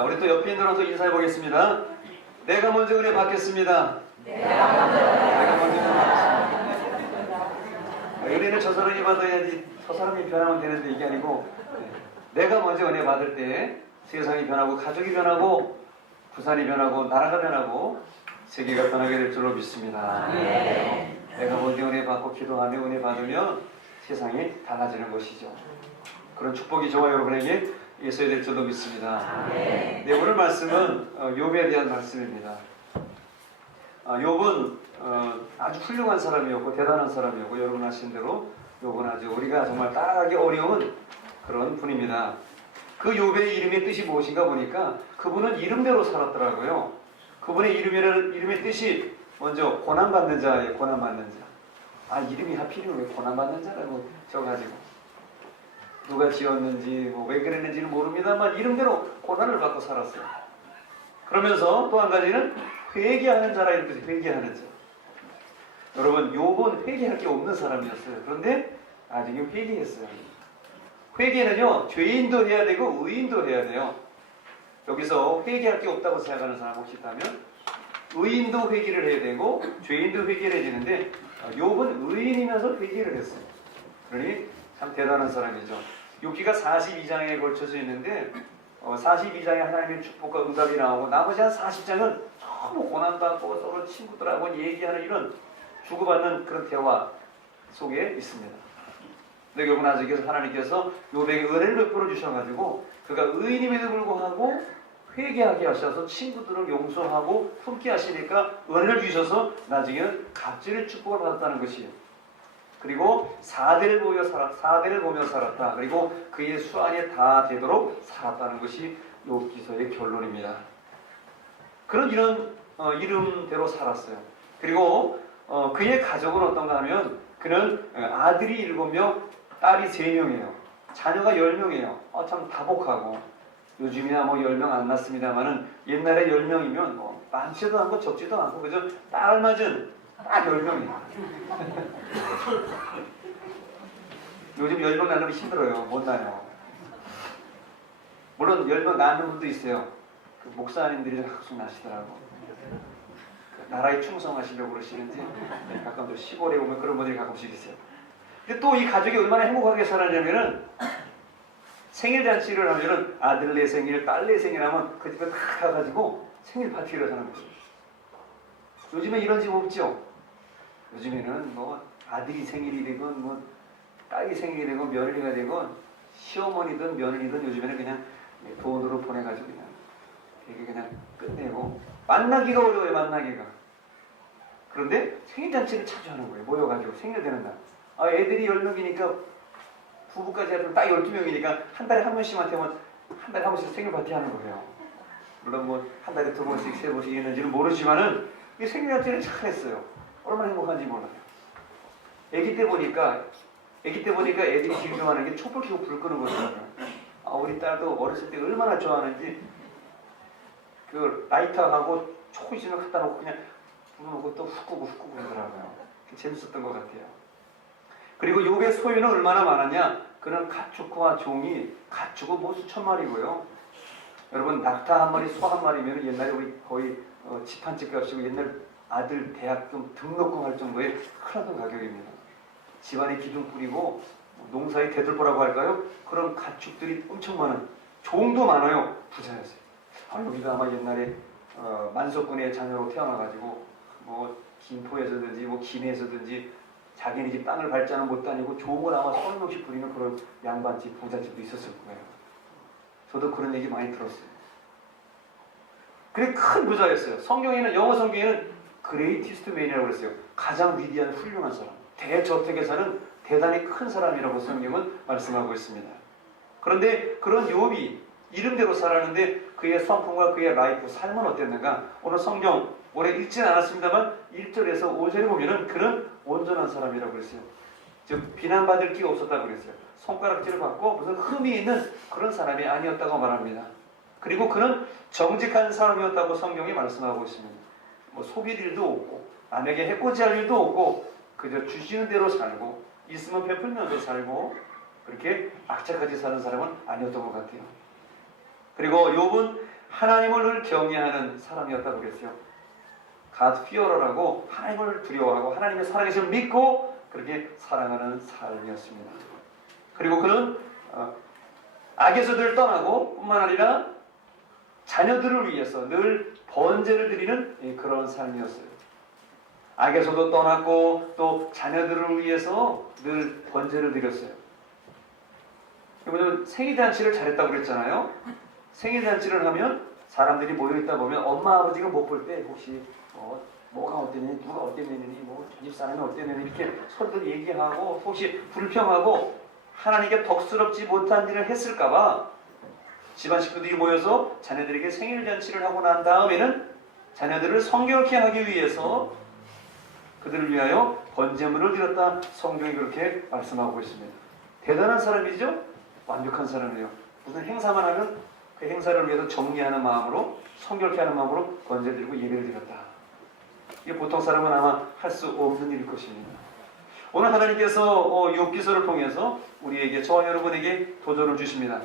자, 우리 또 옆에 있는 분도 인사해 보겠습니다. 내가 먼저 은혜 받겠습니다. 내가 먼저 은혜 받겠습니다. 은혜는 저 사람이 받아야지 저 사람이 변하면 되는데 이게 아니고 내가 먼저 은혜 받을 때 세상이 변하고 가족이 변하고 부산이 변하고 나라가 변하고 세계가 변하게 될 줄로 믿습니다. 내가 먼저 은혜 받고 기도하며 은혜 받으면 세상이 달라지는 것이죠. 그런 축복이 저와 여러분에게 있어야 될 줄로 믿습니다. 네, 오늘 말씀은 욥에 대한 말씀입니다. 욥은 아주 훌륭한 사람이었고 대단한 사람이었고 여러분 아시는 대로 욥은 아주 우리가 정말 따라가기 어려운 그런 분입니다. 그 욥의 이름의 뜻이 무엇인가 보니까 그분은 이름대로 살았더라고요. 그분의 이름의 뜻이 먼저 고난받는 자예요. 고난받는 자. 이름이 하필이면 왜 고난받는 자라고 적어가지고 누가 지었는지 왜 그랬는지는 모릅니다만 이름대로 고난을 받고 살았어요. 그러면서 또 한 가지는 회개하는 자라 이런 뜻이 회개하는 자. 여러분 욥은 회개할 게 없는 사람이었어요. 그런데 나중에 회개했어요. 회개는요 죄인도 해야 되고 의인도 해야 돼요. 여기서 회개할 게 없다고 생각하는 사람 혹시 있다면 의인도 회개를 해야 되고 죄인도 회개를 해야 되는데 욥은 의인이면서 회개를 했어요. 그러니 참 대단한 사람이죠. 욥기가 42장에 걸쳐서 있는데 42장에 하나님의 축복과 응답이 나오고 나머지 한 40장은 너무 고난받고 서로 친구들하고 얘기하는 이런 주고받는 그런 대화 속에 있습니다. 근데 결국 나중에 하나님께서 욥에게 은혜를 베풀어 주셔가지고 그가 의인임에도 불구하고 회개하게 하셔서 친구들을 용서하고 품게 하시니까 은혜를 주셔서 나중에는 갑절의 축복을 받았다는 것이에요. 그리고 4대를 보며 살았다. 그리고 그의 수완이 다 되도록 살았다는 것이 욥기서의 결론입니다. 이런 이름대로 살았어요. 그리고 그의 가족은 어떤가 하면 그는 아들이 7명, 딸이 3명이에요. 자녀가 10명이에요. 참 다복하고 요즘이야 10명 안 났습니다만은 옛날에 10명이면 많지도 않고 적지도 않고 그저 딱 알맞은 딱 10명이에요. 요즘 10명 낳으면 힘들어요. 못 낳아요. 물론 10명 낳는 분도 있어요. 그 목사님들이 가끔 나시더라고. 나라에 충성하시려고 그러시는지 가끔 시골에 오면 그런 분들이 가끔씩 있어요. 근데 또 이 가족이 얼마나 행복하게 살았냐면은 생일 잔치를 하면은 아들 내 생일, 딸 내 생일 하면 그 집에 다 가가지고 생일 파티를 하는 거죠. 요즘에 이런 집 없죠? 요즘에는 아들이 생일이 되건 딸이 생일이 되건 며느리가 되건 시어머니든 며느리든 요즘에는 그냥 돈으로 보내가지고 그냥 되게 그냥 끝내고 만나기가 어려워요. 만나기가. 그런데 생일잔치를 자주 하는 거예요. 모여가지고 생일 되는 날. 애들이 10명이니까 부부까지 하면 딱 12명이니까 한 달에 한 명씩한테 한 달에 한 번씩 생일 파티 하는 거예요. 물론 한 달에 2번씩 3번씩 했는지는 모르지만은 이 생일잔치를 잘 했어요. 얼마나 행복한지 몰라요. 아기 때 보니까 애들이 제일 좋아하는 게 촛불 켜고 불 끄는 거더라고요. 우리 딸도 어렸을 때 얼마나 좋아하는지 그 라이터하고 초 있으면 갖다 놓고 그냥 불 놓고 또 훅 끄고 그러더라고요. 재밌었던 것 같아요. 그리고 욥의 소유는 얼마나 많았냐? 그는 가축과 종이 가축은 수천 마리고요. 여러분 낙타 한 마리, 소 한 마리면 옛날에 우리 거의 집 한 채 값이고 옛날 아들 대학 좀 등록금 할 정도의 큰하던 가격입니다. 집안에 기둥 뿌리고 농사에 대들보라고 할까요? 그런 가축들이 엄청 많은 종도 많아요. 부자였어요. 여기가 아마 옛날에 만석군의 자녀로 태어나가지고 김포에서든지 김해에서든지 자기네 집 땅을 밟지는 못 다니고 좋은 걸 아마 30명씩 부리는 그런 양반집, 부잣집도 있었을 거예요. 저도 그런 얘기 많이 들었어요. 그래 큰 부자였어요. 영어 성경에는 greatest man이라고 그랬어요. 가장 위대한 훌륭한 사람. 대저택에 사는 대단히 큰 사람이라고 성경은 말씀하고 있습니다. 그런데 그런 욥이 이름대로 살았는데 그의 성품과 그의 라이프, 삶은 어땠는가? 오늘 성경 오래 읽지는 않았습니다만 1절에서 5절에 보면은 그는 온전한 사람이라고 그랬어요. 즉 비난받을 기가 없었다고 그랬어요. 손가락질을 받고 무슨 흠이 있는 그런 사람이 아니었다고 말합니다. 그리고 그는 정직한 사람이었다고 성경이 말씀하고 있습니다. 속일 일도 없고 남에게 해코지할 일도 없고 그저 주시는 대로 살고 있으면 베풀면서 살고 그렇게 악착같이 사는 사람은 아니었던 것 같아요. 그리고 욥은 하나님을 늘 경외하는 사람이었다고 그랬어요. God fearer라고 하나님을 두려워하고 하나님의 살아계심을 믿고 그렇게 살아가는 삶이었습니다. 그리고 그는 악에서 늘 떠나고 뿐만 아니라 자녀들을 위해서 늘 번제를 드리는 그런 삶이었어요. 악에서도 떠났고 또 자녀들을 위해서 늘 번제를 드렸어요. 왜냐면 생일잔치를 잘했다고 그랬잖아요. 생일잔치를 하면 사람들이 모여있다 보면 엄마 아버지가 못 볼 때 혹시 뭐가 어땠니, 누가 어땠니, 집 사람이 어땠니 이렇게 서로들 얘기하고 혹시 불평하고 하나님께 덕스럽지 못한 일을 했을까봐 집안 식구들이 모여서 자녀들에게 생일잔치를 하고 난 다음에는 자녀들을 성결케 하기 위해서 그들을 위하여 번제물을 드렸다. 성경이 그렇게 말씀하고 있습니다. 대단한 사람이죠? 완벽한 사람이에요. 무슨 행사만 하면 그 행사를 위해서 정리하는 마음으로 성결케 하는 마음으로 번제 드리고 예배를 드렸다. 이게 보통 사람은 아마 할 수 없는 일일 것입니다. 오늘 하나님께서 욥기서를 통해서 우리에게 저와 여러분에게 도전을 주십니다.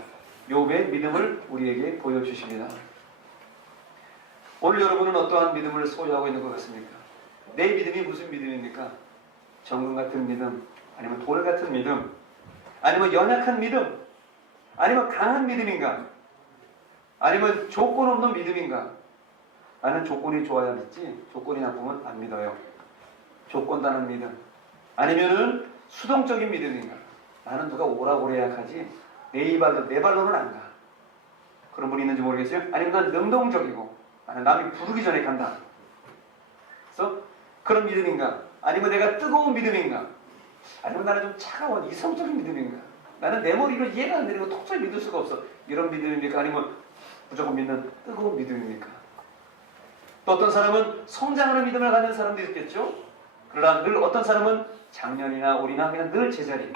욥의 믿음을 우리에게 보여주십니다. 오늘 여러분은 어떠한 믿음을 소유하고 있는 것 같습니까? 내 믿음이 무슨 믿음입니까? 정금 같은 믿음, 아니면 돌 같은 믿음, 아니면 연약한 믿음, 아니면 강한 믿음인가? 아니면 조건 없는 믿음인가? 나는 조건이 좋아야 믿지 조건이 나쁘면 안 믿어요. 조건 다는 믿음. 아니면은 수동적인 믿음인가? 나는 누가 오라고 그래야 하지 내 발로는 안 가. 그런 분이 있는지 모르겠어요. 아니면 난 능동적이고 나는 남이 부르기 전에 간다. 그래서 그런 믿음인가? 아니면 내가 뜨거운 믿음인가? 아니면 나는 좀 차가운 이성적인 믿음인가? 나는 내 머리로 이해가 안 되는 거 도저히 믿을 수가 없어. 이런 믿음입니까? 아니면 무조건 믿는 뜨거운 믿음입니까? 또 어떤 사람은 성장하는 믿음을 가진 사람도 있겠죠? 그러나 늘 어떤 사람은 작년이나 올이나 그냥 늘 제자리.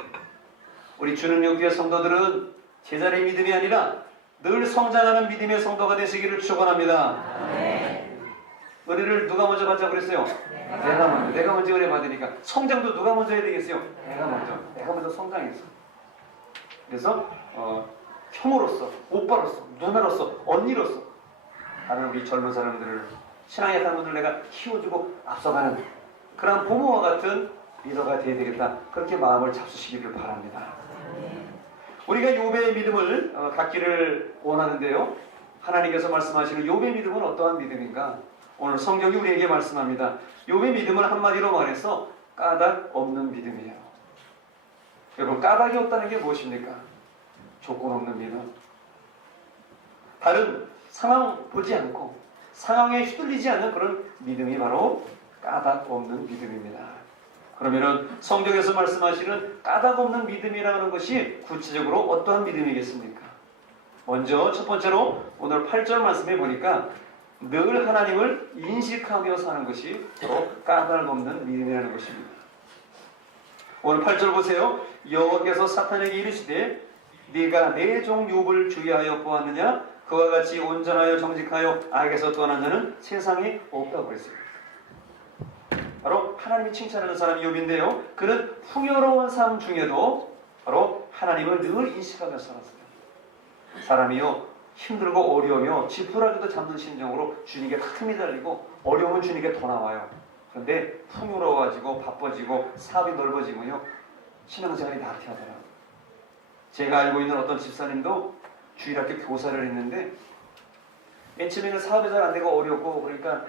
우리 주는교회 성도들은 제자리 믿음이 아니라 늘 성장하는 믿음의 성도가 되시기를 축원합니다. 은혜를 누가 먼저 받자고 그랬어요? 내가 먼저 은혜 받으니까. 성장도 누가 먼저 해야 되겠어요? 내가 먼저 성장했어. 그래서 형으로서, 오빠로서, 누나로서, 언니로서 다른 우리 젊은 사람들을, 신앙의 사람들을 내가 키워주고 앞서가는 그런 부모와 같은 리더가 되어야 되겠다. 그렇게 마음을 잡수시기를 바랍니다. 우리가 욥의 믿음을 갖기를 원하는데요. 하나님께서 말씀하시는 욥의 믿음은 어떠한 믿음인가? 오늘 성경이 우리에게 말씀합니다. 욥의 믿음은 한마디로 말해서 까닭 없는 믿음이에요. 여러분, 까닭이 없다는 게 무엇입니까? 조건 없는 믿음. 다른 상황 보지 않고 상황에 휘둘리지 않는 그런 믿음이 바로 까닭 없는 믿음입니다. 그러면은 성경에서 말씀하시는 까닭 없는 믿음이라는 것이 구체적으로 어떠한 믿음이겠습니까? 먼저 첫 번째로 오늘 8절 말씀해 보니까 늘 하나님을 인식하며 사는 것이 바로 까닭 없는 믿음이라는 것입니다. 오늘 8절 보세요. 여호와께서 사탄에게 이르시되 네가 내 종 욥을 주의하여 보았느냐? 그와 같이 온전하여 정직하여 악에서 떠난 자는 세상에 없다고 그랬어요. 바로 하나님이 칭찬하는 사람이 욥인데요. 그는 풍요로운 삶 중에도 바로 하나님을 늘 인식하며 살았어요. 사람이요, 힘들고 어려우며 지푸라기도 잡는 심정으로 주님께 탁 달리고 어려우면 주님께 더 나와요. 그런데 풍요로워지고 바빠지고 사업이 넓어지면요, 신앙생활이 나태하더라고요. 제가 알고 있는 어떤 집사님도 주일학교 교사를 했는데 맨 처음에는 사업이 잘 안 되고 어렵고 그러니까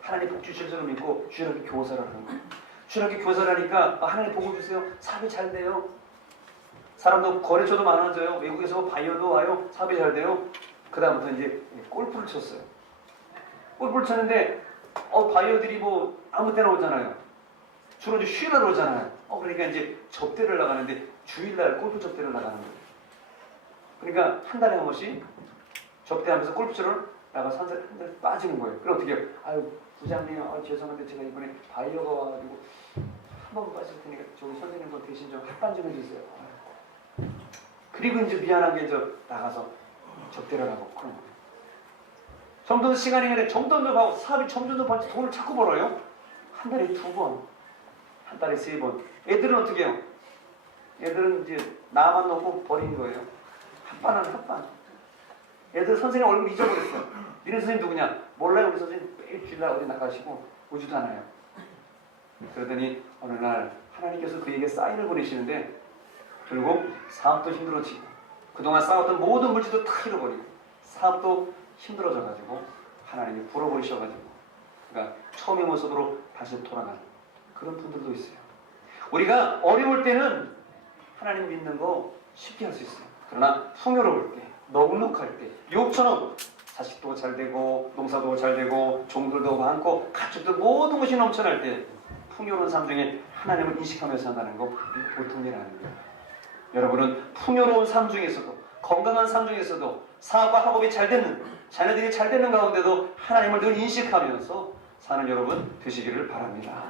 하나님 복 주실 줄 믿고 주일학교 교사를 하는 거예요. 주일학교 교사를 하니까 하나님 복을 주세요. 사업이 잘 돼요. 사람도 거래처도 많아져요. 외국에서 바이어도 와요. 사업이 잘 돼요. 그 다음부터 이제 골프를 쳤어요. 골프를 쳤는데 바이어들이 뭐 아무 때나 오잖아요. 주로 이제 휴일날 오잖아요. 그러니까 이제 접대를 나가는데 주일날 골프 접대를 나가는 거예요. 그러니까 한 달에 한 번씩 접대하면서 골프처럼 나가서 한 달 빠지는 거예요. 그럼 어떻게 해요? 아유, 부장님, 죄송한데 제가 이번에 바이어가 와가지고 한 번 빠질 테니까 저기 선생님 거 대신 좀 합반 좀 해주세요. 그리고 이제 미안한 게 나가서 접대를 하고 그런 거예요. 점점 시간이 가네. 점점 더 가고 사업이 점점 더 받지 돈을 자꾸 벌어요. 한 달에 2번, 한 달에 3번. 애들은 어떻게 해요? 애들은 이제 나만 놓고 버리는 거예요. 합반은 합반. 애들 선생님 얼굴 잊어버렸어. 니네 선생님 누구냐? 몰라요. 우리 선생님 매일 주일날 어디 나가시고 오지도 않아요. 그러더니 어느 날 하나님께서 그에게 사인을 보내시는데 결국 사업도 힘들어지고 그동안 쌓았던 모든 물질도 다 잃어버리고 사업도 힘들어져가지고 하나님이 불어버리셔가지고 그러니까 처음의 모습으로 다시 돌아가는 그런 분들도 있어요. 우리가 어려울 때는 하나님 믿는 거 쉽게 할 수 있어요. 그러나 풍요로울 때, 넉넉할 때, 욕처럼 자식도 잘 되고 농사도 잘 되고 종들도 많고 가축도 모든 것이 넘쳐날 때 풍요로운 삶 중에 하나님을 인식하며 산다는 거 보통 일 아닙니다. 여러분은 풍요로운 삶 중에서도 건강한 삶 중에서도 사업과 학업이 잘 되는 자녀들이 잘 되는 가운데도 하나님을 늘 인식하면서 사는 여러분 되시기를 바랍니다.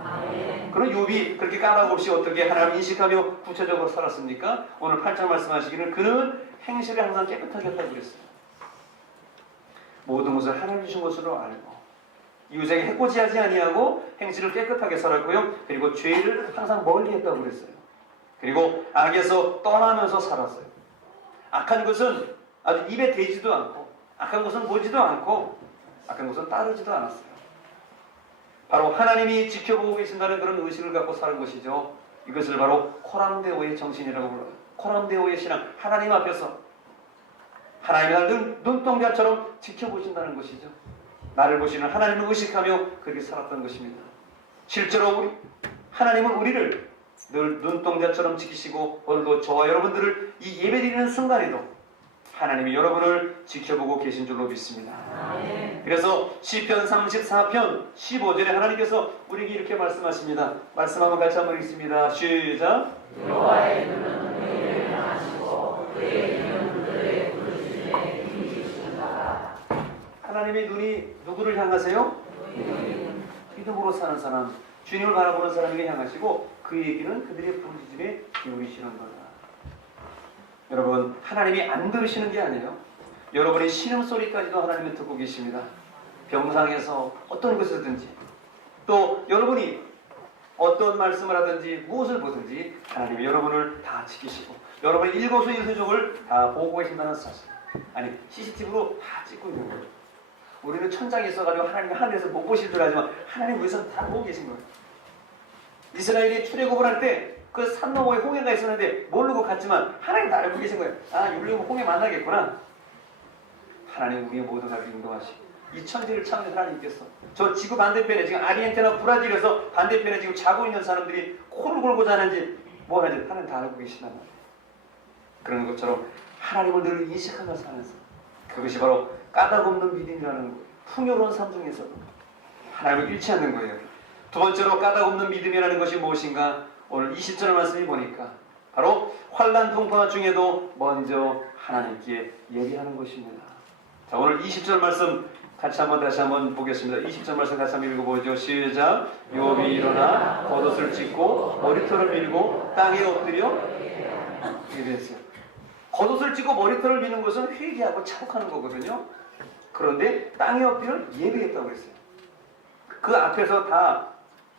그럼 욥이 그렇게 까닭 없이 어떻게 하나님을 인식하며 구체적으로 살았습니까? 오늘 8장 말씀하시기를 그는 행실을 항상 깨끗하게 했다고 그랬어요. 모든 것을 하나님 주신 것으로 알고 이웃에게 해코지하지 아니하고 행실을 깨끗하게 살았고요. 그리고 죄를 항상 멀리 했다고 그랬어요. 그리고 악에서 떠나면서 살았어요. 악한 것은 아주 입에 대지도 않고 악한 것은 보지도 않고 악한 것은 따르지도 않았어요. 바로 하나님이 지켜보고 계신다는 그런 의식을 갖고 사는 것이죠. 이것을 바로 코람데오의 정신이라고 불러요. 코람데오의 신앙, 하나님 앞에서 하나님이 나를 눈동자처럼 지켜보신다는 것이죠. 나를 보시는 하나님을 의식하며 그렇게 살았던 것입니다. 실제로 하나님은 우리를 늘 눈동자처럼 지키시고 오늘도 저와 여러분들을 이 예배드리는 순간에도 하나님이 여러분을 지켜보고 계신 줄로 믿습니다. 그래서 시편 34편 15절에 하나님께서 우리에게 이렇게 말씀하십니다. 말씀 한번 같이 한번 읽습니다. 시작. 여호와의 눈은 의인을 향하시고 그의 이는 그들의 부르심에 힘주시는가. 하나님의 눈이 누구를 향하세요? 믿음으로 사는 사람, 주님을 바라보는 사람에게 향하시고 그에게는 그들의 부르짖음에 기울이시는 거다. 여러분, 하나님이 안 들으시는 게 아니에요. 여러분의 신음소리까지도 하나님은 듣고 계십니다. 병상에서 어떤 것이든지 또 여러분이 어떤 말씀을 하든지 무엇을 보든지 하나님이 여러분을 다 지키시고 여러분의 일거수일투족을 다 보고 계신다는 사실. 아니, CCTV로 다 찍고 있는 거예요. 우리는 천장에 있어가지고 하나님이 하늘에서 못 보실 줄 알지만 하나님 위에서 다 보고 계신 거예요. 이스라엘이 출애굽을 할 때 그 산 너머에 홍해가 있었는데 모르고 갔지만 하나님 나를 보고 계신 거예요. 아, 여기 홍해 만나겠구나. 하나님 우리의 모든 것을 인도하시고 이 천지를 창조한 하나님께서 저 지구 반대편에 지금 아르헨티나 브라질에서 반대편에 지금 자고 있는 사람들이 코를 골고 자는지 뭐 하는지 하나님 다 알고 계신단 말이에요. 그런 것처럼 하나님을 늘 인식하며 사는 삶, 그것이 바로 까닭 없는 믿음이라는 거예요. 풍요로운 삶 중에서도 하나님을 잃지 않는 거예요. 두 번째로 까닭 없는 믿음이라는 것이 무엇인가? 오늘 20절 말씀을 보니까 바로 환난 풍파 중에도 먼저 하나님께 예비하는 것입니다. 자, 오늘 20절 말씀 다시 한번 보겠습니다. 20절 말씀 같이 한번 읽어보죠. 시작. 욥이 일어나 겉옷을 찢고 머리털을 밀고 땅에 엎드려 예배했어요. 겉옷을 찢고 머리털을 미는 것은 회개하고 자복하는 거거든요. 그런데 땅에 엎드려 예배했다고 했어요. 그 앞에서 다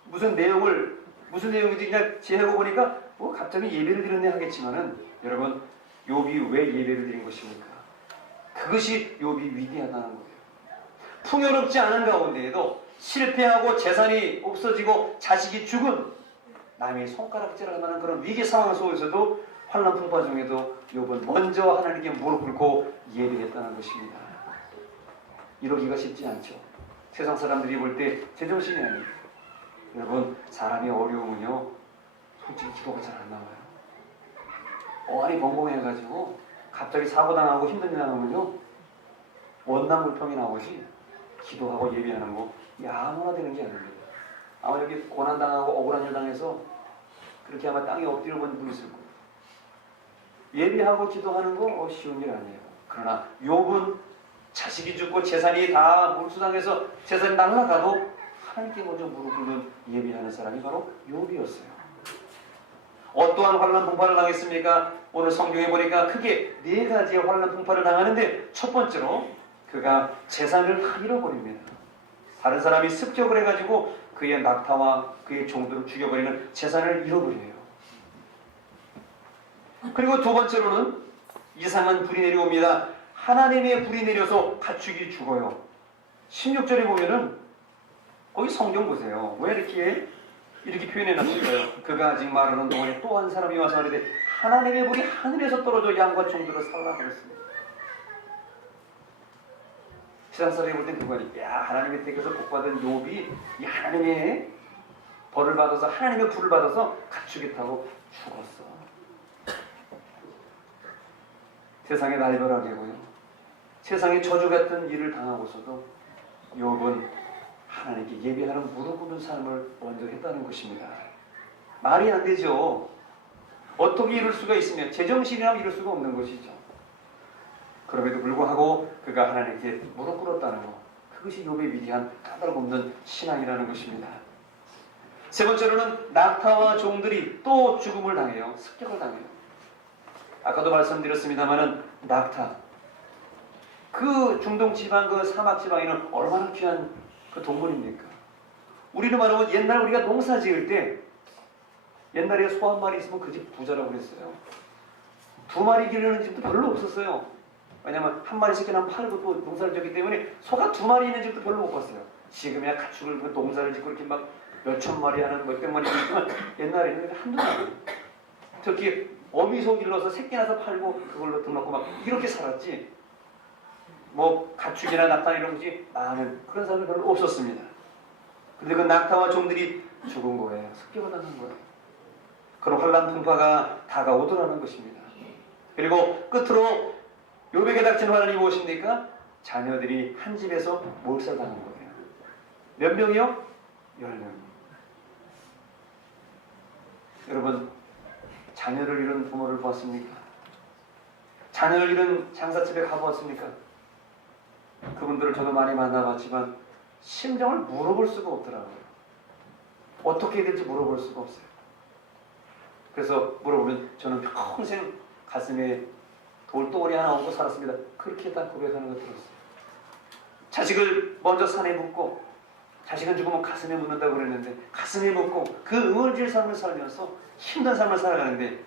무슨 내용인지 그냥 지혜고 보니까 갑자기 예배를 드렸네 하겠지만은 여러분, 욥이 왜 예배를 드린 것입니까? 그것이 욥이 위대하다는 거예요. 풍요롭지 않은 가운데에도 실패하고 재산이 없어지고 자식이 죽은 남의 손가락질을 하는 그런 위기 상황 속에서도 환난 풍파 중에도 욥은 먼저 하나님께 무릎 꿇고 예배했다는 것입니다. 이러기가 쉽지 않죠. 세상 사람들이 볼 때 제정신이 아니에요. 여러분, 사람의 어려움은요 솔직히 기도가 잘 안 나와요. 어안이 벙벙해가지고 갑자기 사고당하고 힘든 일 나오면요 원망불평이 나오지 기도하고 예배하는 거 아무나 되는 게 아닙니다. 아마 여기 고난당하고 억울한 일 당해서 그렇게 아마 땅에 엎드려 본 분 있을 거예요. 예배하고 기도하는 거 쉬운 일 아니에요. 그러나 욥은 자식이 죽고 재산이 다 몰수당해서 재산이 날아가도 하나님께 먼저 무릎 꿇는 예배하는 사람이 바로 욥이었어요. 어떠한 환난 풍파를 당했습니까? 오늘 성경에 보니까 크게 4가지의 환난 풍파를 당하는데 첫 번째로 그가 재산을 다 잃어버립니다. 다른 사람이 습격을 해가지고 그의 낙타와 그의 종들을 죽여버리는 재산을 잃어버려요. 그리고 두 번째로는 이상한 불이 내려옵니다. 하나님의 불이 내려서 가축이 죽어요. 16절에 보면은 거기 성경 보세요. 왜 이렇게 표현해 놨을까요? 그가 아직 말하는 동안에 또 한 사람이 와서 하는데 하나님의 불이 하늘에서 떨어져 양과 종들을 살라 그랬습니다. 세상 사람이 볼 땐 그거 아니에요. 야, 하나님의 택에서 복받은 욥이 이 하나님의 벌을 받아서 하나님의 불을 받아서 가축이 타고 죽었어. 세상의 날벼락이고요. 세상의 저주 같은 일을 당하고서도 욥은 하나님께 예배하는 무릎 꿇는 삶을 먼저 했다는 것입니다. 말이 안 되죠. 어떻게 이룰 수가 있으며 제정신이라면 이룰 수가 없는 것이죠. 그럼에도 불구하고 그가 하나님께 무릎 꿇었다는 것, 그것이 욥의 위대한 까닭없는 신앙이라는 것입니다. 세 번째로는 낙타와 종들이 또 죽음을 당해요. 습격을 당해요. 아까도 말씀드렸습니다마는 낙타, 그 중동 지방, 그 사막 지방에는 얼마나 귀한 그 동물입니까? 우리는 말하면 옛날 우리가 농사 지을 때 옛날에 소 한 마리 있으면 그 집 부자라고 그랬어요. 2마리 기르는 집도 별로 없었어요. 왜냐면 한 마리씩 그냥 팔고 또 농사를 짓기 때문에 소가 2마리 있는 집도 별로 못 봤어요. 지금이야 가축을 그 농사를 짓고 이렇게 막 몇천 마리 하는 몇백 마리 있지만 옛날에는 한두 마리. 특히 어미소 길러서 새끼 나서 팔고 그걸로 돈 넣고 막 이렇게 살았지. 뭐 가축이나 낙타 이런 것이 많은 그런 사람이 별로 없었습니다. 그런데 그 낙타와 종들이 죽은 거예요. 습격을 당한 거예요. 그런 환란 풍파가 다가오더라는 것입니다. 그리고 끝으로 욥에게 닥친 환란이 무엇입니까? 자녀들이 한 집에서 몰살당한 거예요. 몇 명이요? 10명. 여러분, 자녀를 잃은 부모를 보았습니까? 자녀를 잃은 장사집에 가보았습니까? 그분들을 저도 많이 만나봤지만 심정을 물어볼 수가 없더라고요. 어떻게 해야 될지 물어볼 수가 없어요. 그래서 물어보면 저는 평생 가슴에 돌덩어리 하나 얹고 살았습니다. 그렇게 딱 고백하는 거 들었어요. 자식을 먼저 산에 묻고 자식은 죽으면 가슴에 묻는다고 그랬는데 가슴에 묻고 그 응어질 삶을 살면서 힘든 삶을 살아가는데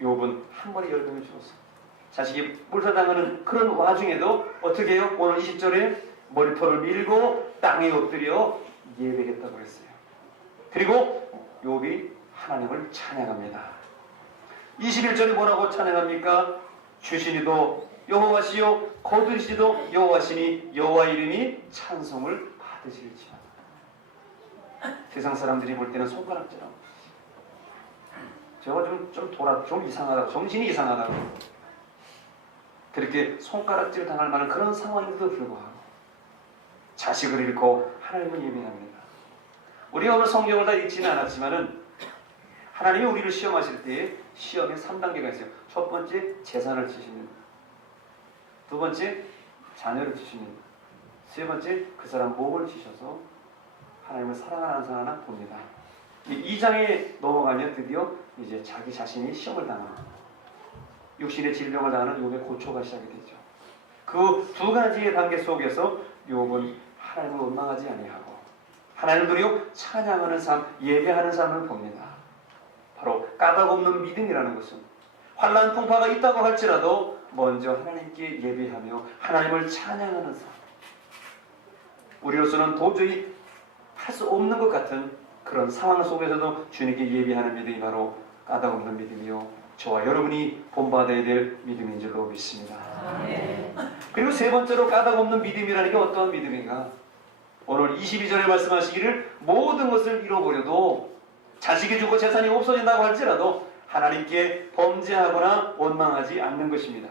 욥은 한 번에 10명이 죽었어요. 자식이 몰살당하는 그런 와중에도 어떻게 해요? 오늘 20절에 머리털을 밀고 땅에 엎드려 예배했다고 그랬어요. 그리고 욥이 하나님을 찬양합니다. 21절에 뭐라고 찬양합니까? 주시니도 여호와시요 거두시도 여호와시니 여호와 이름이 찬송을 받으실지어다. 세상 사람들이 볼 때는 손가락질하고 저거 좀 이상하다고, 정신이 이상하다고 그렇게 손가락질 당할 만한 그런 상황인데도 불구하고 자식을 잃고 하나님을 예배합니다. 우리가 오늘 성경을 다 읽지는 않았지만은 하나님이 우리를 시험하실 때에 시험에 3단계가 있어요. 첫 번째, 재산을 주십니다. 두 번째, 자녀를 주십니다. 세 번째, 그 사람 목을 치셔서 하나님을 사랑하는 사람 하나 봅니다. 이 2장에 넘어가면 드디어 이제 자기 자신이 시험을 당하는, 육신의 질병을 당하는 욥의 고초가 시작이 되죠. 그 두 가지의 단계 속에서 욥은 하나님을 원망하지 아니하고 하나님을 누리고 찬양하는 삶, 예배하는 삶을 봅니다. 바로 까닭없는 믿음이라는 것은 환난 풍파가 있다고 할지라도 먼저 하나님께 예배하며 하나님을 찬양하는 삶. 우리로서는 도저히 할 수 없는 것 같은 그런 상황 속에서도 주님께 예배하는 믿음이 바로 까닭없는 믿음이요, 저와 여러분이 본받아야 될 믿음인 줄로 믿습니다. 그리고 세 번째로 까닭없는 믿음이라는 게 어떤 믿음인가? 오늘 22절에 말씀하시기를 모든 것을 잃어버려도 자식이 죽고 재산이 없어진다고 할지라도 하나님께 범죄하거나 원망하지 않는 것입니다.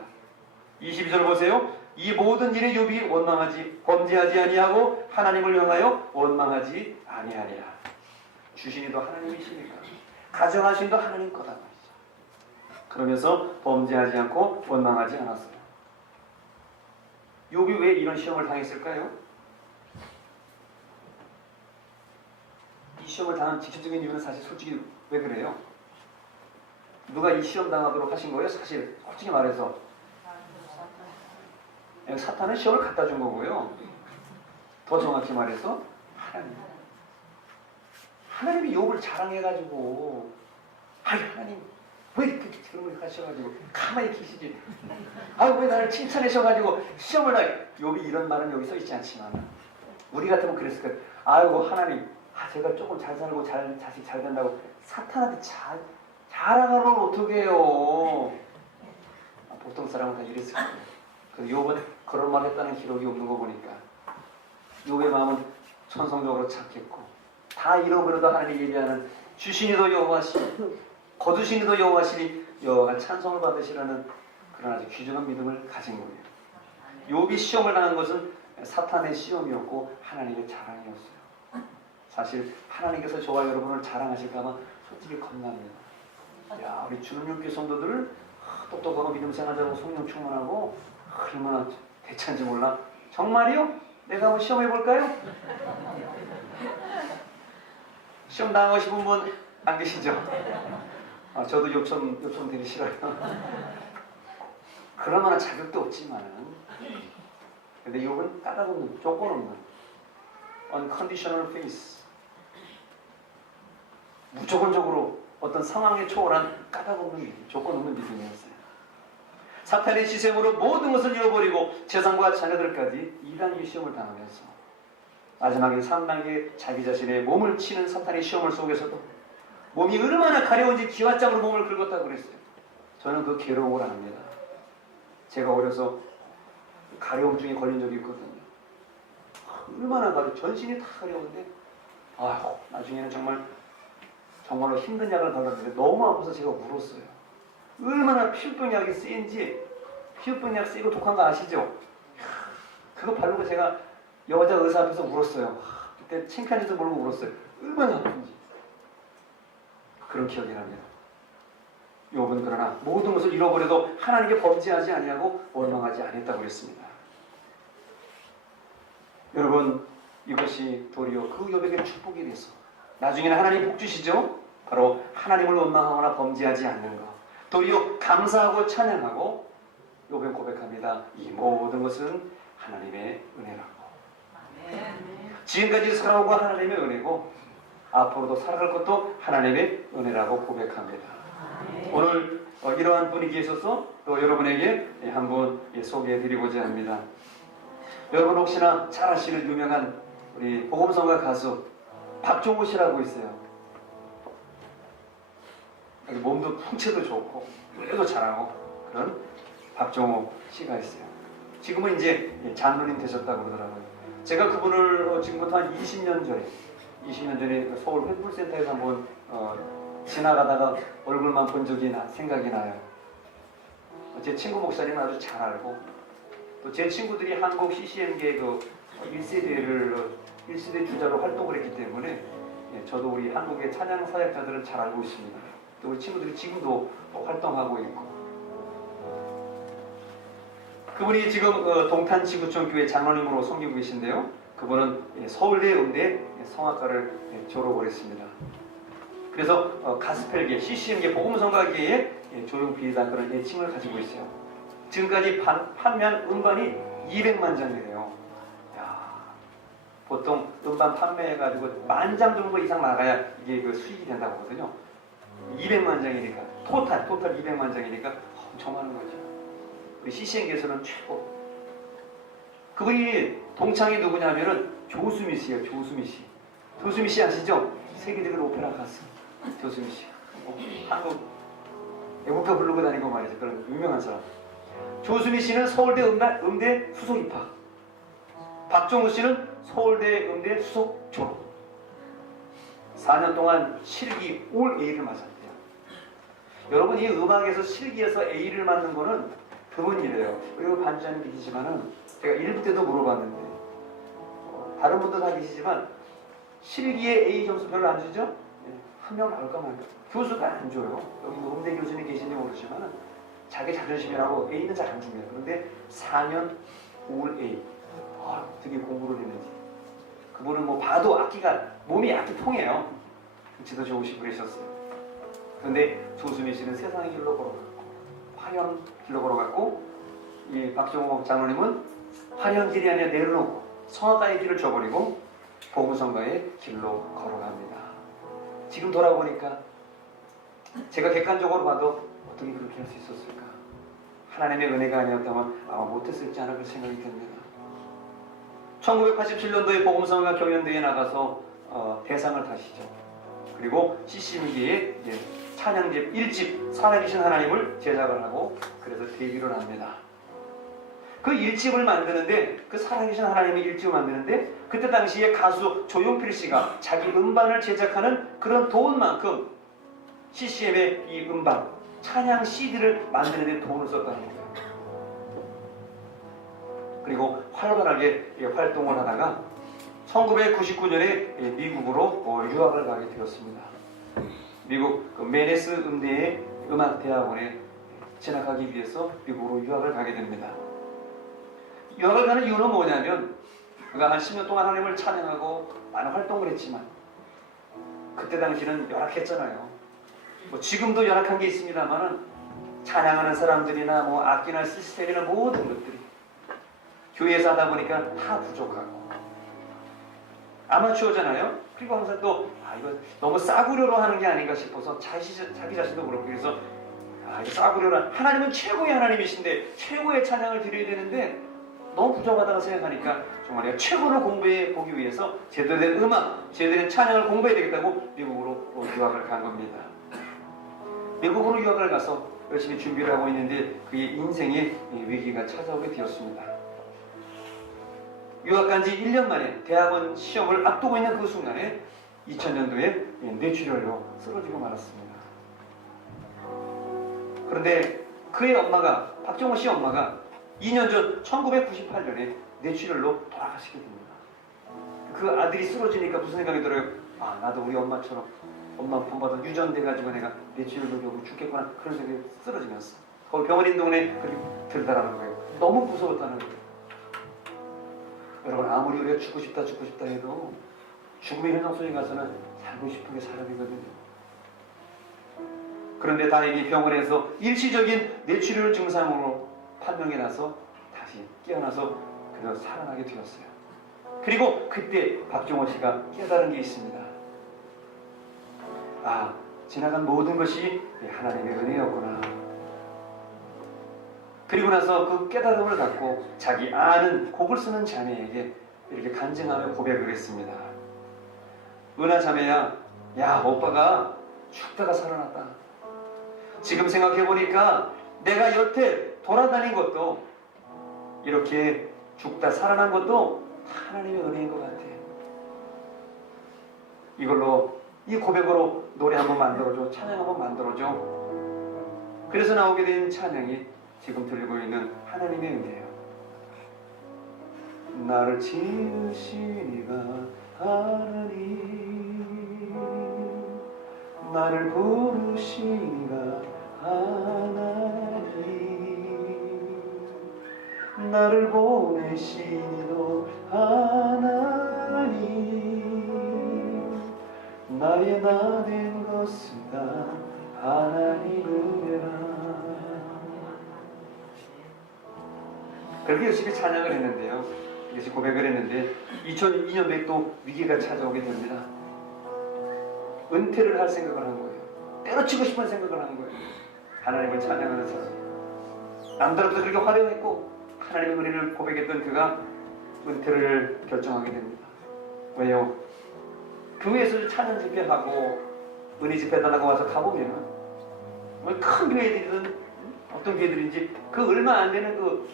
22절 보세요. 이 모든 일에 욥이 범죄하지 아니하고 하나님을 향하여 원망하지 아니하리라. 주신이도 하나님이시니까 가정하신도 하나님 거다 말이죠. 그러면서 범죄하지 않고 원망하지 않았어요. 욥이 왜 이런 시험을 당했을까요? 이 시험을 당한 직접적인 이유는 사실 솔직히 왜 그래요? 누가 이 시험 당하도록 하신 거예요? 사실 솔직히 말해서 사탄은 시험을 갖다 준 거고요. 더 정확히 말해서 하나님이 욥을 자랑해가지고 하나님 왜 이렇게 그런 걸 하셔가지고 가만히 계시지? 아유 왜 나를 칭찬하셔가지고 시험을 나? 욥이 이런 말은 여기 써 있지 않지만 우리 같으면 그랬을 거예요. 아이고 하나님, 제가 조금 잘 살고 자식 잘 된다고 사탄한테 자랑하면 어떡해요? 보통 사람은 다 이랬을 거예요. 그 욥은 그런 말 했다는 기록이 없는 거 보니까 욥의 마음은 천성적으로 착했고 다 잃어버려도 하나님이 예비하는 주신이도 여호와시니 거두신이도 여호와시니 여호와가 찬송을 받으시라는 그런 아주 귀중한 믿음을 가진 거예요. 욥이 시험을 당한 것은 사탄의 시험이었고 하나님의 자랑이었어요. 사실 하나님께서 저와 여러분을 자랑하실까봐 솔직히 겁납니다. 야, 우리 주님교회 성도들을 똑똑하고 믿음 생활하고 성령 충만하고 얼마나 대찬지 몰라. 정말이요? 내가 한번 시험해 볼까요? 시험 당하고 싶은 분 안 계시죠? 저도 욥처럼 되기 싫어요. 그럴 만한 자격도 없지만은 근데 욥은 까다롭는, 조건 없는 unconditional faith, 무조건적으로 어떤 상황에 초월한 까다롭는 믿음, 조건 없는 믿음이었어요. 사탄의 시샘으로 모든 것을 잃어버리고 재산과 자녀들까지 2단계 시험을 당하면서 마지막에 3단계 자기 자신의 몸을 치는 사탄의 시험을 속에서도 몸이 얼마나 가려운지 기왓장으로 몸을 긁었다고 그랬어요. 저는 그 괴로움을 압니다. 제가 어려서 가려움증에 걸린 적이 있거든요. 얼마나 전신이 다 가려운데 나중에는 정말로 힘든 약을 발랐는데 너무 아파서 제가 울었어요. 얼마나 피부병약이 센지. 피부병약 세고 독한 거 아시죠? 그거 바르고 제가 여자 의사 앞에서 울었어요. 그때 창피한지도 모르고 울었어요. 얼마나 아픈지. 그런 기억이 납니다. 욥은 그러나 모든 것을 잃어버려도 하나님께 범죄하지 아니하고 원망하지 않았다고 그랬습니다. 여러분, 이것이 도리어 그 욥에게 축복이 돼서 나중에는 하나님 복 주시죠. 바로 하나님을 원망하거나 범죄하지 않는 것, 도리어 감사하고 찬양하고 욥은 고백합니다. 이 모든 것은 하나님의 은혜라고. 지금까지 살아오고 하나님의 은혜고 앞으로도 살아갈 것도 하나님의 은혜라고 고백합니다. 오늘 이러한 분위기에 있어서 또 여러분에게 한번 소개해드리고자 합니다. 여러분 혹시나 잘 아시는 유명한 우리 복음성가 가수 박종호 씨라고 있어요. 몸도 풍채도 좋고 노래도 잘하고 그런 박종호 씨가 있어요. 지금은 이제 장로님 되셨다고 그러더라고요. 제가 그분을 지금부터 한 20년 전에 서울 횃불센터에서 한번 지나가다가 얼굴만 본 적이 생각이 나요. 제 친구 목사님은 아주 잘 알고 또 제 친구들이 한국 CCM계 그 1세대 주자로 활동을 했기 때문에 저도 우리 한국의 찬양 사역자들을 잘 알고 있습니다. 또 우리 친구들이 지금도 활동하고 있고 그분이 지금 동탄지구촌 교회 장로님으로 섬기고 계신데요. 그분은 서울대 음대 성악과를 졸업을 했습니다. 그래서 가스펠계, CCM계, 복음성가계의 조용필이다 그런 애칭을 가지고 있어요. 지금까지 판매한 음반이 200만 장이래요. 보통 음반 판매해가지고 10,000장 정도 이상 나가야 이게 그 수익이 된다고 하거든요. 200만 장이니까 토탈 200만 장이니까 엄청 많은 거죠. 우리 CCM계에서는 최고. 그분이 동창이 누구냐면은 조수미 씨예요. 조수미 씨. 조수미 씨 아시죠? 세계적인 오페라 가수 조수미 씨. 한국 애국가 부르고 다니고 말이죠. 그런 유명한 사람. 조수미 씨는 서울대 음대 수석 입학. 박종호 씨는 서울대 음대 수석 졸업. 4년 동안 실기 올 A를 맞았대요. 여러분 이 음악에서 실기에서 A를 맞는 거는 드문 일이에요. 그리고 반주하는 계시지만은 제가 1부 때도 물어봤는데 다른 분도 다 계시지만 실기에 A 점수 별로 안 주죠? 한 명 나올까 말까. 교수가 안 줘요. 여기 뭐 음대 교수님 계신지 모르지만 자기 자존심이라고 A는 잘 안 줍니다. 그런데 4년 올 A. 되게 공부를 했는지. 그분은 뭐 봐도 몸이 악기 통해요. 지도 좋으시고 그러셨어요. 그런데 조수미 씨는 세상의 길로 걸어갔고 화려한 길로 걸어갔고 이 박종호 장로님은 화려한 길이 아니라 내려놓고 성악가의 길을 줘버리고 복음성가의 길로 걸어갑니다. 지금 돌아보니까 제가 객관적으로 봐도 어떻게 그렇게 할 수 있었을까? 하나님의 은혜가 아니었다면 아마 못했을지 않아 그런 생각이 듭니다. 1987년도에 복음성가 경연대회에 나가서 대상을 타시죠. 그리고 CCM기에 찬양집 1집 살아계신 하나님을 제작을 하고 그래서 데뷔를 합니다. 그 1집을 만드는데, 그 살아계신 하나님의 1집을 만드는데 그때 당시에 가수 조용필 씨가 자기 음반을 제작하는 그런 돈만큼 CCM의 이 음반 찬양 CD를 만드는 데 돈을 썼다는 거예요. 그리고 활발하게 활동을 하다가 1999년에 미국으로 유학을 가게 되었습니다. 미국 메네스 음대의 음악대학원에 진학하기 위해서 미국으로 유학을 가게 됩니다. 유학을 가는 이유는 뭐냐면 그가 한 10년 동안 하나님을 찬양하고 많은 활동을 했지만 그때 당시는 열악했잖아요. 지금도 열악한 게 있습니다만은 찬양하는 사람들이나 악기나 시스템이나 모든 것들이 교회에서 하다 보니까 다 부족하고 아마추어잖아요. 그리고 항상 또 이거 너무 싸구려로 하는 게 아닌가 싶어서 자기 자신도 그렇고 그래서 이거 싸구려라. 하나님은 최고의 하나님이신데 최고의 찬양을 드려야 되는데 너무 부족하다고 생각하니까 정말 최고로 공부해 보기 위해서 제대로 된 음악, 제대로 된 찬양을 공부해야 되겠다고 미국으로 유학을 간 겁니다. 미국으로 유학을 가서 열심히 준비를 하고 있는데 그의 인생의 위기가 찾아오게 되었습니다. 유학 간 지 1년 만에 대학원 시험을 앞두고 있는 그 순간에 2000년도에 뇌출혈로 쓰러지고 말았습니다. 그런데 그의 엄마가, 박정호 씨 엄마가 2년 전 1998년에 뇌출혈로 돌아가시게 됩니다. 그 아들이 쓰러지니까 무슨 생각이 들어요? 나도 우리 엄마처럼 엄마 본받아 유전돼가지고 내가 뇌출혈로 겨우 죽겠구나 그런 생각이 쓰러지면서 거기 병원 인동네 그렇게 들다라는 거예요. 너무 무서웠다는 거예요. 여러분 아무리 우리가 죽고 싶다 해도 죽음의 현장 속에 가서는 살고 싶은 게 사람이거든요. 그런데 다행히 병원에서 일시적인 뇌출혈 증상으로 판명이 나서 다시 깨어나서 그래서 살아나게 되었어요. 그리고 그때 박종호 씨가 깨달은 게 있습니다. 지나간 모든 것이 하나님의 은혜였구나. 그리고 나서 그 깨달음을 갖고 자기 아는 곡을 쓰는 자매에게 이렇게 간증하며 고백을 했습니다. 은하 자매야, 오빠가 죽다가 살아났다. 지금 생각해보니까 내가 여태 돌아다닌 것도 이렇게 죽다 살아난 것도 하나님의 은혜인 것 같아. 이걸로 이 고백으로 노래 한번 만들어줘, 찬양 한번 만들어줘. 그래서 나오게 된 찬양이 지금 들리고 있는 하나님의 은혜예요. 나를 지으신 이가 하나님, 나를 부르신 이가 하나님, 나를 보내신 이도 하나님, 나의 나 된 것은 다 하나님 은혜라. 그렇게 열심히 찬양을 했는데요. 열심히 고백을 했는데 2002년도에 또 위기가 찾아오게 됩니다. 은퇴를 할 생각을 한 거예요. 때려치고 싶은 생각을 한 거예요. 하나님을 찬양하는 사람. 남들보다 그렇게 화려했고 하나님의 은혜를 고백했던 그가 은퇴를 결정하게 됩니다. 왜요? 교회에서 찬양 집회하고 은혜 집회 달라고 와서 가보면 큰 교회들이든 어떤 교회들인지 그 얼마 안 되는 그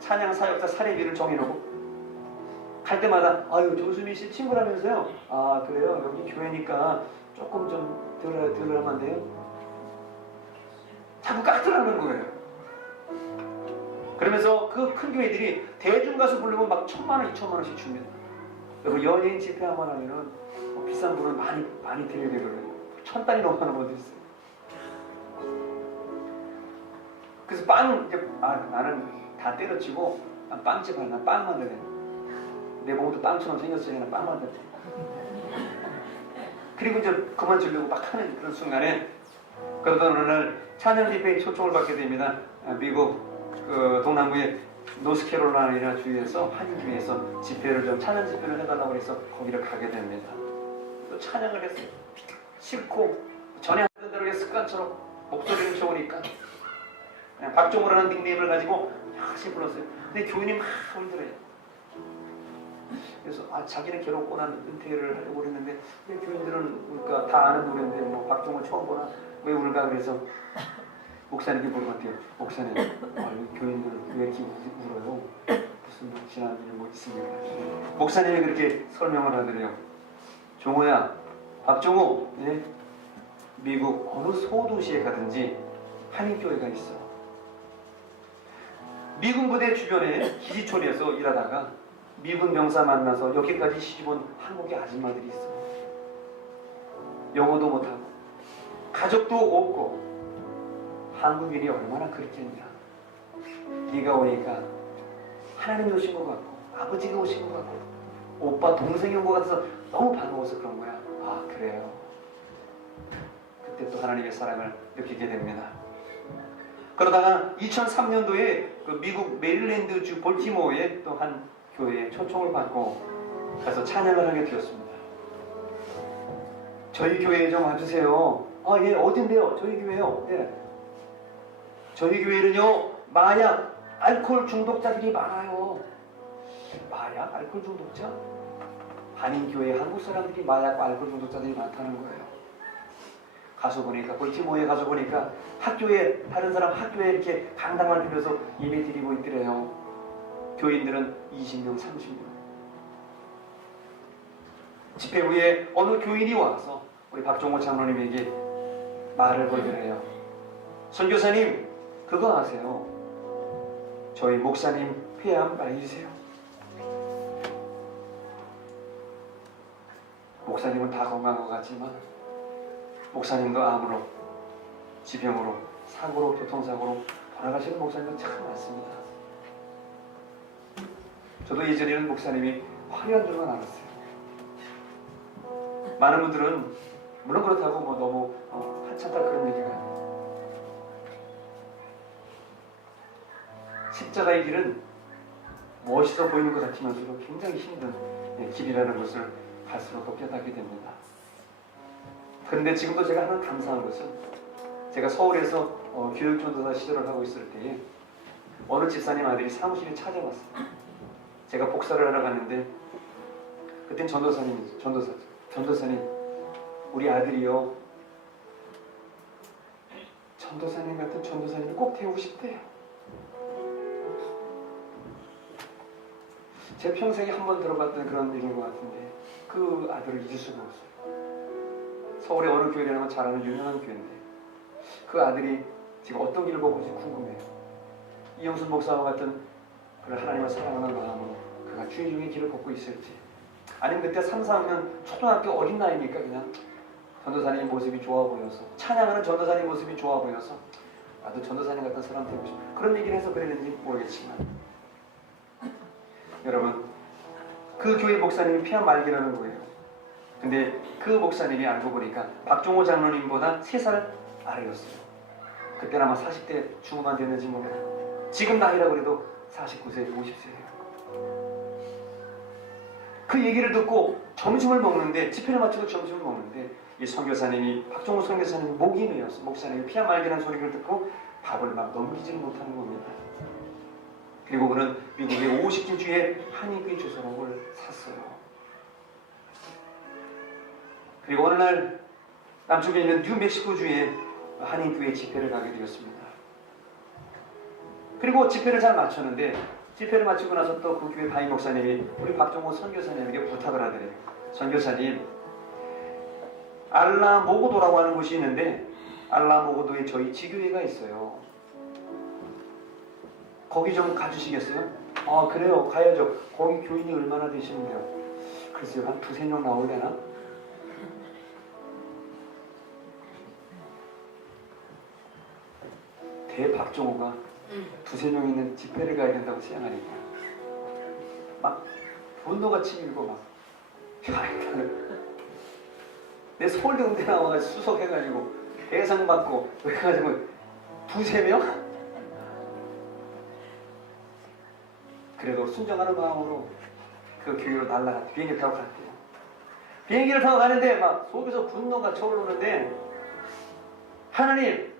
찬양 사역자 사례비를 정해놓고 갈 때마다 조수민 씨 친구라면서요. 그래요? 여기 교회니까 조금 좀 들으면 안 돼요? 자꾸 깎으라는 거예요. 그러면서 그 큰 교회들이 대중가수 부르면 막 1000만원, 2000만원씩 줍니다. 그리고 연예인 집회 한번 하면은 비싼 분은 많이 드려야 되거든요. 1000단위 넘어가는 분도 있어요. 그래서 나는 다 때려치고 빵집 하나 빵 만들래. 내 몸도 빵처럼 생겼으니까 빵 만들래. 그리고 이제 그만 주려고 막 하는 그런 순간에 그러던 어느 날 찬양 집회에 초청을 받게 됩니다. 미국 동남부의 노스캐롤라이나 주에서 한 주에서 집회를 좀 찬양 집회를 해달라고 해서 거기를 가게 됩니다. 또 찬양을 했어요. 싫고 전에 하던 대로 습관처럼 목소리를 좋으니까 그냥 박종호라는 닉네임을 가지고 열심히 불렀어요. 근데 교인이 막 울더래요. 그래서 자기는 괴롭고 난 은퇴를 하려고 그랬는데 교인들은 그러니까 다 아는 노래인데 뭐 박종호 처음 보나 왜 울까 그래서 목사님께 물어봤대요. 목사님, 교인들 왜 이렇게 울어요? 무슨 지난 일 뭐 있습니까? 목사님이 그렇게 설명을 하더래요. 종호야, 박종호, 예? 미국 어느 소도시에 가든지 한인교회가 있어. 미군 부대 주변에 기지초리에서 일하다가 미군 병사 만나서 여기까지 시집온 한국의 아줌마들이 있어. 영어도 못하고 가족도 없고 한국인이 얼마나 그렇겠냐. 네가 오니까 하나님이 오신 것 같고 아버지가 오신 것 같고 오빠 동생이 온 것 같아서 너무 반가워서 그런 거야. 아 그래요. 그때 또 하나님의 사랑을 느끼게 됩니다. 그러다가 2003년도에 그 미국 메릴랜드주 볼티모어에 또 한 교회에 초청을 받고 가서 찬양을 하게 되었습니다. 저희 교회에 좀 와주세요. 예, 어딘데요? 저희 교회요. 네. 저희 교회는요, 마약, 알코올 중독자들이 많아요. 마약, 알코올 중독자? 한인교회 한국 사람들이 마약, 알코올 중독자들이 많다는 거예요. 가서 보니까, 볼티모어에 가서 보니까 학교에, 다른 사람 학교에 이렇게 강당을 빌려서 예배 드리고 있더래요. 교인들은 20명, 30명. 집회 후에 어느 교인이 와서 우리 박종호 장로님에게 말을 걸더래요. 선교사님, 그거 아세요? 저희 목사님 폐암 알리세요? 목사님은 다 건강한 것 같지만 목사님도 암으로, 지병으로, 사고로, 교통사고로 돌아가시는 목사님도 참 많습니다. 저도 예전에는 목사님이 화려한 줄만 알았어요. 많은 분들은 물론 그렇다고 뭐 너무 하찮다 그런 얘기가 아니에요. 십자가의 길은 멋있어 보이는 것 같으면서도 굉장히 힘든 길이라는 것을 갈수록 더 깨닫게 됩니다. 그런데 지금도 제가 하나 감사한 것은 제가 서울에서 교육전도사 시절을 하고 있을 때에 어느 집사님 아들이 사무실에 찾아왔어요. 제가 복사를 하러 갔는데 그땐 전도사님 우리 아들이요 전도사님 같은 전도사님을 꼭 태우고 싶대요. 제 평생에 한 번 들어봤던 그런 일인 것 같은데 그 아들을 잊을 수가 없어요. 서울의 어느 교회라면 잘 아는 유명한 교회인데 그 아들이 지금 어떤 길을 보고 있는지 궁금해요. 이영순 목사와 같은 그런 하나님을 사랑하는 마음으로 그가 주의 중에 길을 걷고 있을지 아니면 그때 3, 4학년 초등학교 어린 나이니까 그냥 전도사님 모습이 좋아 보여서 찬양하는 전도사님 모습이 좋아 보여서 나도 전도사님 같은 사람 되고 싶어 그런 얘기를 해서 그랬는지 모르겠지만 여러분 그 교회 목사님이 폐암 말기라는 거예요. 근데 그 목사님이 알고 보니까 박종호 장로님보다 3살 아래였어요. 그때는 아마 40대 중후반 됐는지 모르겠어요. 지금 나이라고 해도 49세, 50세예요. 그 얘기를 듣고 점심을 먹는데 집회를 마치고 점심을 먹는데 이 선교사님이 박종호 선교사님이 목이 메였어. 목사님이 폐암 말기라는 소리를 듣고 밥을 막 넘기지는 못하는 겁니다. 그리고 그는 미국의 50개 주의 한인교회 주소록을 샀어요. 그리고 어느 날 남쪽에 있는 뉴멕시코주의 한인교회 집회를 가게 되었습니다. 그리고 집회를 잘 마쳤는데 집회를 마치고 나서 또 그 교회 담임 목사님이 우리 박종호 선교사님에게 부탁을 하더래요. 선교사님, 알라모고도라고 하는 곳이 있는데 알라모고도에 저희 지교회가 있어요. 거기 좀 가주시겠어요? 아 그래요 가야죠. 거기 교인이 얼마나 되시는데요? 글쎄요 한 2-3명 나올래나? 대박종호가 2-3명 있는 집회를 가야 된다고 생각하니까 막 분노가 치밀고 막 내 서울대 음대 나와가지고 수석해가지고 대상 받고 그래가지고 2-3명? 그래도 순정하는 마음으로 그 교회로 날아갔대요. 비행기 타고 갔대요. 비행기를 타고 가는데 막 속에서 분노가 차오르는데 하나님,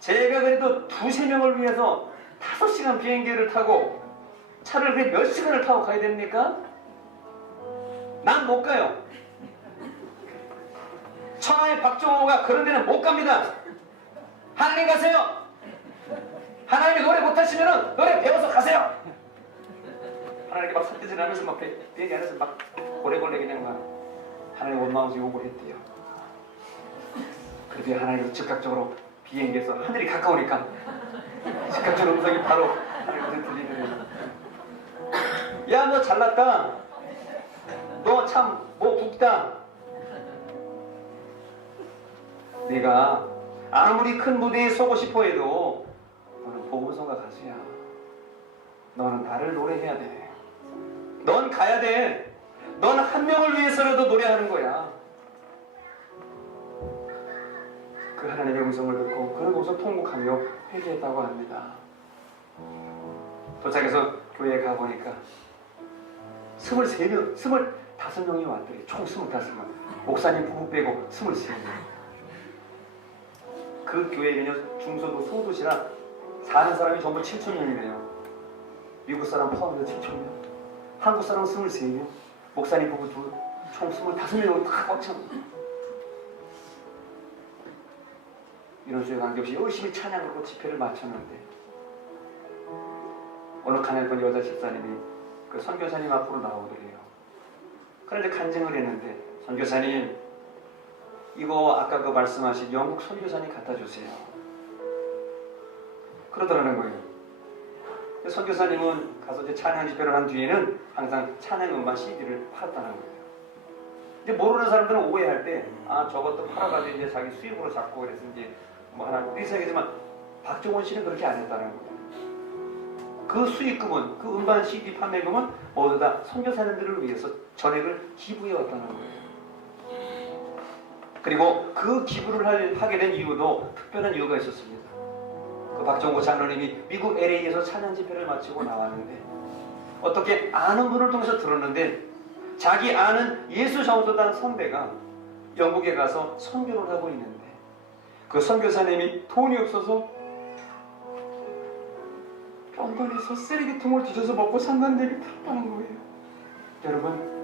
제가 그래도 2~3명을 위해서 5시간 비행기를 타고 차를 그래 몇 시간을 타고 가야 됩니까? 난 못 가요. 천하의 박정호가 그런 데는 못 갑니다. 하나님 가세요. 하나님이 노래 못하시면 노래 배워서 가세요. 하나님께 막 선뜻을 하면서 막 비행기 안에서 막 고래고래 그냥 막 하나님 원망하면서 욕을 했대요. 그런데 하나님은 즉각적으로 비행기에서 하늘이 가까우니까 즉각적으로 음성이 바로 하나님한테 들리더래요. 야, 너 잘났다. 너 참 뭐 붓다. 네가 아무리 큰 무대에 서고 싶어 해도 너는 보험성가 가수야. 너는 나를 노래해야 돼. 넌 가야 돼. 넌 한 명을 위해서라도 노래하는 거야. 그 하나님의 음성을 듣고 그를 거기서 통곡하며 회개했다고 합니다. 도착해서 교회에 가보니까 23명, 25명이 왔더니 총 25명. 목사님 부부 빼고 23명. 그 교회에는요, 중소도 소도시라 사는 사람이 전부 7,000명이래요. 미국 사람 포함해서 7,000명. 한국 사람 23명. 목사님 부부 둘, 총 25명으로 다 꽉 찼어요. 이런 수에 관계없이 열심히 찬양하고 집회를 마쳤는데 어느 가난한 여자 집사님이 그 선교사님 앞으로 나오더래요. 그런데 간증을 했는데, 선교사님, 이거 아까 그 말씀하신 영국 선교사님 갖다 주세요. 그러더라는 거예요. 선교사님은 가서 이제 찬양 집회를 한 뒤에는 항상 찬양 음반 CD를 팔았다는 거예요. 근데 모르는 사람들은 오해할 때, 아, 저것도 팔아가지고 이제 자기 수입으로 잡고 그래서 이제 뭐 하나 의사겠지만 박정원 씨는 그렇게 안 했다는 거예요. 그 수익금은, 그 음반 CD 판매금은 모두 다 선교사님들을 위해서 전액을 기부해 왔다는 거예요. 그리고 그 기부를 하게 된 이유도 특별한 이유가 있었습니다. 그 박정호 장로님이 미국 LA에서 찬양 집회를 마치고 나왔는데 어떻게 아는 분을 통해서 들었는데 자기 아는 예수 전도단 선배가 영국에 가서 선교를 하고 있는데 그 선교사님이 돈이 없어서 런던에서 쓰레기통을 뒤져서 먹고 산다는 얘기 들었다는 거예요. 여러분,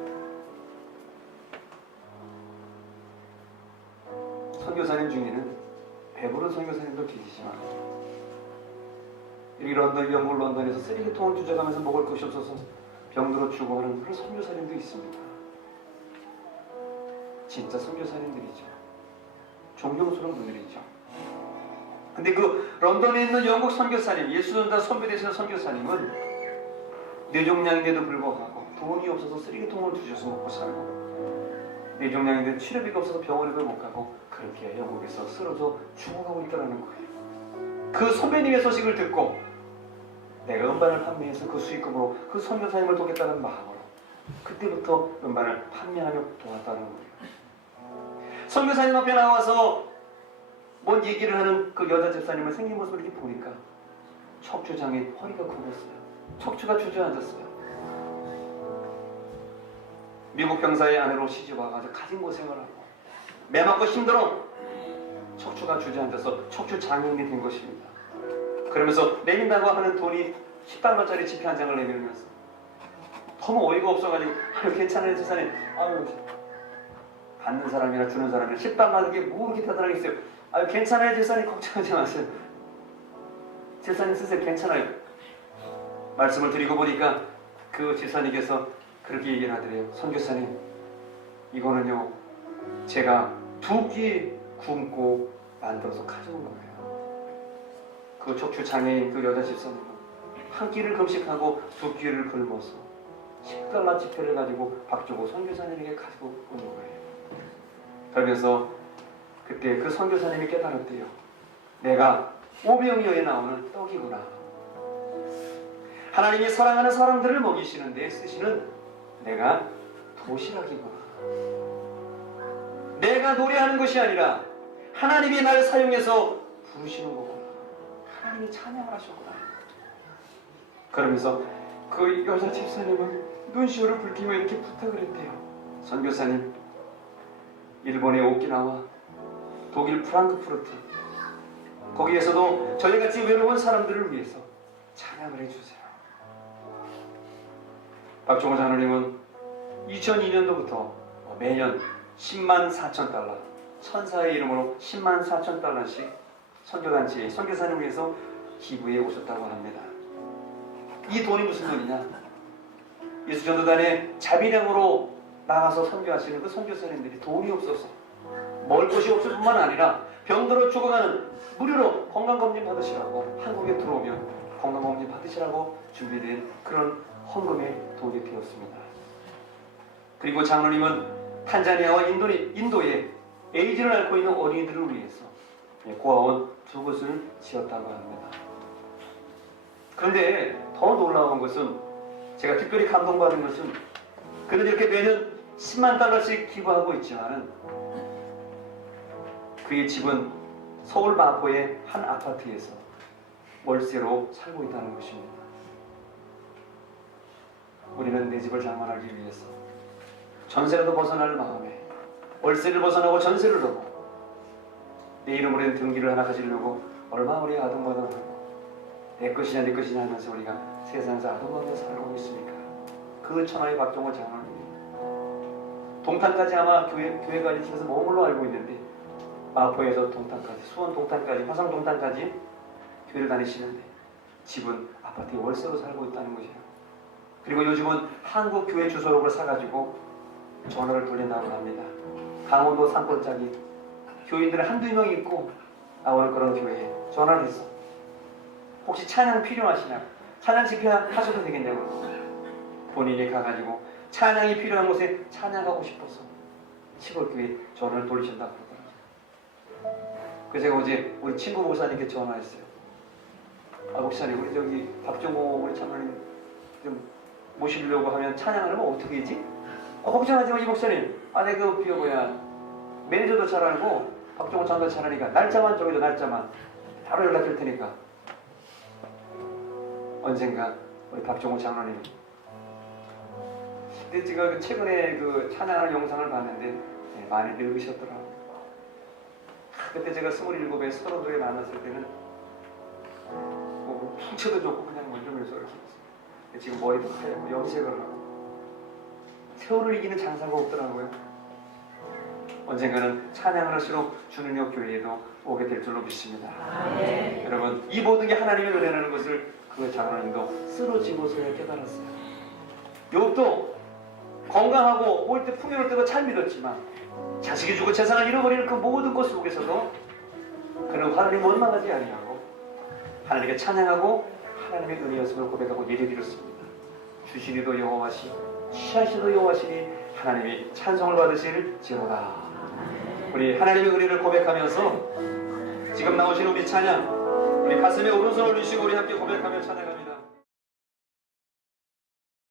선교사님 중에는 배부른 선교사님도 계시지만 여기 영국 런던에서 쓰레기통을 뒤져가면서 먹을 것이 없어서 병들어 죽어가는 그런 선교사님도 있습니다. 진짜 선교사님들이죠. 존경스러운 분들이죠. 근데 그 런던에 있는 영국 선교사님, 예수전도 선교대에서 선교사님은 뇌종양인데도 불구하고 돈이 없어서 쓰레기통을 뒤져서 먹고 살고 뇌종양인데 치료비가 없어서 병원에도 못 가고 그렇게 영국에서 쓰러져 죽어가고 있다는 거예요. 그 선배님의 소식을 듣고 내가 음반을 판매해서 그 수익금으로 그 선교사님을 돕겠다는 마음으로 그때부터 음반을 판매하며 도왔다는 거예요. 선교사님 앞에 나와서 뭔 얘기를 하는 그 여자 집사님을 생긴 모습을 이렇게 보니까 척추장애 허리가 굽었어요. 척추가 주저앉았어요. 미국 병사의 아내로 시집 와가지고 가진 고생을 하고 매 맞고 힘들어 척추가 주저앉아서 척추 장애인이 된 것입니다. 그러면서 내민다고 하는 돈이 10달러짜리 지폐 한 장을 내밀면서 너무 어이가 없어가지고 아유 괜찮아요 집사님, 아유 받는 사람이나 주는 사람이나 10달러 그게 뭐 그렇게 대단하겠어요. 아유 괜찮아요 집사님, 걱정하지 마세요. 집사님 쓰세요, 괜찮아요. 말씀을 드리고 보니까 그 집사님께서 그렇게 얘기를 하더래요. 선교사님, 이거는요 제가 2끼 굶고 만들어서 가져온 거예요. 그 척추 장애인 그 여자 집사님은 한 끼를 금식하고 2끼를 굶어서 10달러 지폐를 가지고 박조고 선교사님에게 가지고 온 거예요. 그러면서 그때 그 선교사님이 깨달았대요. 내가 오병이어에 나오는 떡이구나. 하나님이 사랑하는 사람들을 먹이시는 데 쓰시는 내가 도시락이구나. 내가 노래하는 것이 아니라 하나님이 나를 사용해서 부르시는 거구나. 하나님이 찬양을 하셨구나. 그러면서 그 여자 집사님은 눈시울을 붉히며 이렇게 부탁을 했대요. 선교사님, 일본의 오키나와, 독일 프랑크푸르트, 거기에서도 저희같이 외로운 사람들을 위해서 찬양을 해주세요. 박종호 장로님은 2002년도부터 매년 10만 4천 달러, 천사의 이름으로 10만 4천 달러씩 선교단체에 선교사를 위해서 기부해 오셨다고 합니다. 이 돈이 무슨 돈이냐? 예수전도단에 자비량으로 나가서 선교하시는 그 선교사님들이 돈이 없어서 먹을 것이 없을 뿐만 아니라 병들어 죽어가는 무료로 건강검진 받으시라고 한국에 들어오면 건강검진 받으시라고 준비된 그런 헌금의 돈이 되었습니다. 그리고 장로님은 탄자니아와 인도에 에이즈를 앓고 있는 어린이들을 위해서 고아원 2곳을 지었다고 합니다. 그런데 더 놀라운 것은, 제가 특별히 감동받은 것은, 그는 이렇게 매년 10만 달러씩 기부하고 있지만은 그의 집은 서울 마포의 한 아파트에서 월세로 살고 있다는 것입니다. 우리는 내 집을 장만하기 위해서 전세라도 벗어날 마음에 월세를 벗어나고 전세를 넣고 내 이름으로 된 등기를 하나 가지려고 얼마나 우리 아둥바둥하고 내 것이냐 내 것이냐 하면서 우리가 세상에서 아둥바둥 살고 있습니까? 그 천하의 박종호 장로님, 동탄까지 아마 교회까지 집에서 먼 걸로 알고 있는데 마포에서 동탄까지, 수원 동탄까지, 화성 동탄까지 교회를 다니시는데 집은 아파트에 월세로 살고 있다는 것이에요. 그리고 요즘은 한국 교회 주소록을 사가지고 전화를 돌린다고 합니다. 강원도 산골짜기 교인들 한두 명 있고 나오는 그런 교회에 전화를 했어. 혹시 찬양 필요하시냐고, 찬양 집회하셔도 되겠냐고. 본인이 가가지고 찬양이 필요한 곳에 찬양하고 싶어서 시골 교회에 전화를 돌리신다고 그러더라고요. 그래서 제가 어제 우리 친구 목사님께 전화했어요. 아, 목사님, 우리 저기 박종호 우리 장로님 좀 모시려고 하면 찬양을 하면 어떻게 하지? 걱정하지 마, 이 목사님. 내 그 뭐야, 매니저도 잘 알고 박종호 장도 잘 아니까 날짜만 정해줘, 날짜만 바로 연락 줄 테니까. 언젠가 우리 박종호 장로님, 근데 제가 최근에 그 찬양하는 영상을 봤는데 많이 늙으셨더라고요. 그때 제가 27에 32에 만났을 때는 뭐 풍채도 좋고 그냥 멀쩡해서 이렇게 있었어요. 지금 머리도 하얗고 염색을 하고 세월을 이기는 장사가 없더라고요. 언젠가는 찬양을 할수록 주는역 교회에도 오게 될 줄로 믿습니다. 여러분, 이 모든 게 하나님의 은혜라는 것을 그 장로님도 쓰러지고서야 깨달았어요. 욥도 건강하고 올 때 풍요로울 때도 잘 믿었지만 자식이 죽고 재산을 잃어버리는 그 모든 것 속에서도 그는 하나님 원망하지 아니하고 하나님께 찬양하고 하나님의 은혜였음을 고백하고 예배드렸습니다. 주시니도 여호와시, 취하시도 여호와시니 하나님이 찬송을 받으실지로다. 우리 하나님의 은혜를 고백하면서 지금 나오신 우리 찬양, 우리 가슴에 오른손 올리시고 우리 함께 고백하며 찬양합니다.